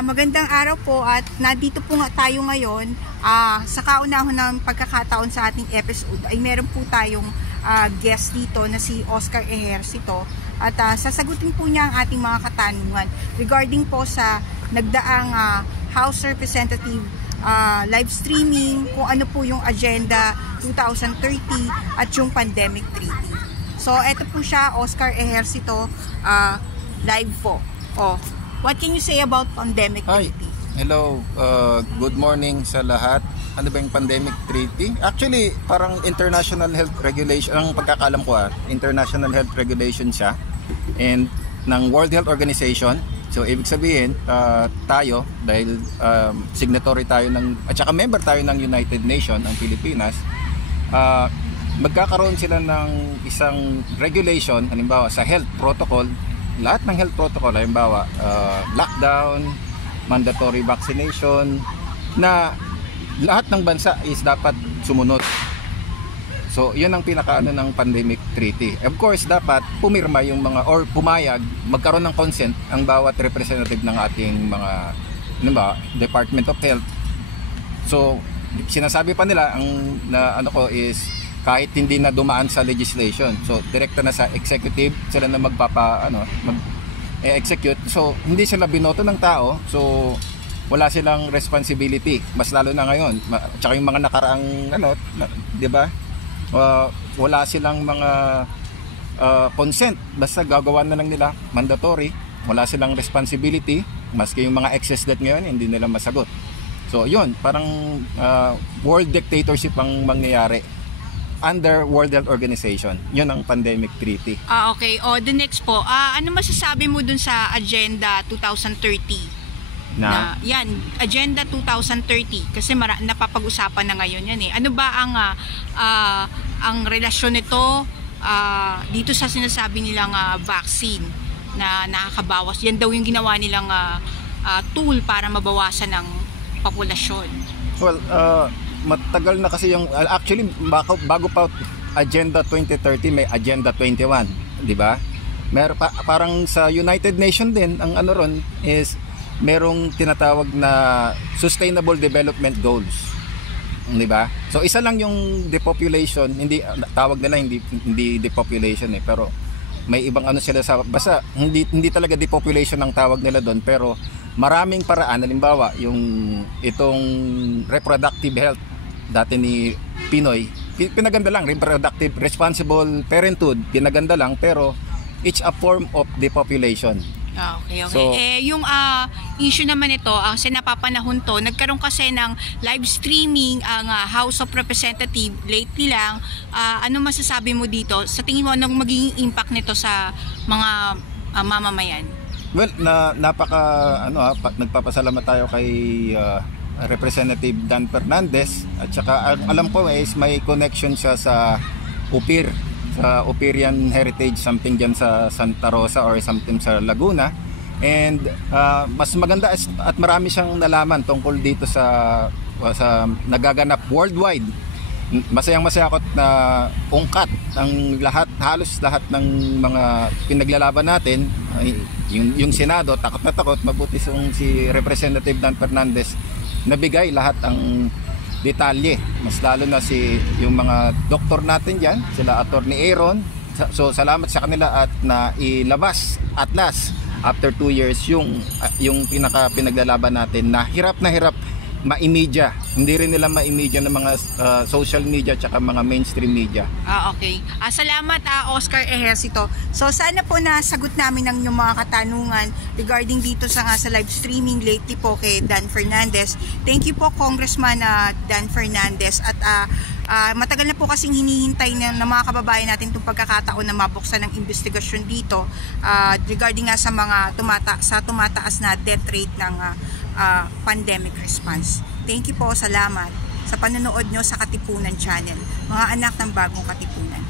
Magandang araw po at nandito po nga tayo ngayon sa kaunahon ng pagkakataon sa ating episode ay meron po tayong guest dito na si Oscar Ejercito at sasagutin po niya ang ating mga katanungan regarding po sa nagdaang House Representative live streaming, kung ano po yung Agenda 2030 at yung Pandemic Treaty. So eto po siya, Oscar Ejercito, live po. What can you say about Pandemic Treaty? Hello, good morning sa lahat. Ano ba yung Pandemic Treaty? Actually, parang International Health Regulation, ang pagkakalam ko International Health Regulation siya and ng World Health Organization. So, ibig sabihin, tayo, dahil signatory tayo at saka member tayo ng United Nations, ang Pilipinas, magkakaroon sila ng isang regulation, halimbawa sa health protocol. Lahat ng health protocol, halimbawa lockdown, mandatory vaccination, na lahat ng bansa is dapat sumunod. So yun ang pinakaano ng Pandemic Treaty. Of course, dapat pumirma yung mga or pumayag, magkaroon ng consent ang bawat representative ng ating mga Department of Health. So sinasabi pa nila is kahit hindi na dumaan sa legislation, so direkta na sa executive sila na execute. So hindi sila binoto ng tao, so wala silang responsibility, mas lalo na ngayon. Tsaka yung mga nakaraang di ba, wala silang mga consent, basta gagawa na lang nila mandatory, wala silang responsibility, maski yung mga excess debt ngayon hindi nila masagot. So yun, parang world dictatorship ang mangyayari under World Health Organization. Yun ang Pandemic Treaty. Okay. The next po, ano masasabi mo dun sa Agenda 2030? Yan, Agenda 2030. Kasi napapag-usapan na ngayon yan eh. Ano ba ang relasyon nito dito sa sinasabi nilang vaccine na nakakabawas? Yan daw yung ginawa nilang tool para mabawasan ng populasyon. Well, matagal na kasi yung actually bago pa Agenda 2030 may Agenda 21, di ba? Parang sa United Nations din ang ron is merong tinatawag na Sustainable Development Goals, di ba? So isa lang yung depopulation, hindi tawag nila hindi depopulation pero may ibang sila sa basta hindi talaga depopulation ang tawag nila doon, pero maraming paraan. Halimbawa itong reproductive health dati ni Pinoy, pinaganda lang, reproductive responsible parenthood, pinaganda lang, pero it's a form of depopulation. Okay. So, yung issue naman ito, ang sinapapanahon to, nagkaroon kasi ng live streaming ang House of Representatives lately lang. Ano masasabi mo dito? Sa tingin mo, anong magiging impact nito sa mga mamamayan? Well, nagpapasalamat tayo kay Representative Dan Fernandez, at saka alam ko is may connection siya sa UPIR, sa Upirian Heritage something dyan sa Santa Rosa or something sa Laguna, and mas maganda at marami siyang nalaman tungkol dito sa nagaganap worldwide. Masayang-masaya ako na ungkat ang halos lahat ng mga pinaglalaban natin. Yung Senado takot na takot, mabuti si Representative Dan Fernandez nabigay lahat ang detalye, mas lalo na yung mga doktor natin dyan, sila Attorney Aaron. So salamat sa kanila at nailabas at last after 2 years yung pinaglalaban natin na hirap ma-media. Hindi rin nila ma-media ng mga social media at mga mainstream media. Okay. Salamat Oscar Ejercito. So sana po nasagot namin ang inyong mga katanungan regarding dito sa live streaming lately po kay Dan Fernandez. Thank you po Congressman Dan Fernandez, at matagal na po kasing hinihintay ng mga kababayan natin itong pagkakataon na mabuksan ng investigasyon dito regarding sa mga tumataas na death rate ng pandemic response. Thank you po, salamat sa panonood nyo sa Katipunan Channel, mga anak ng bagong Katipunan.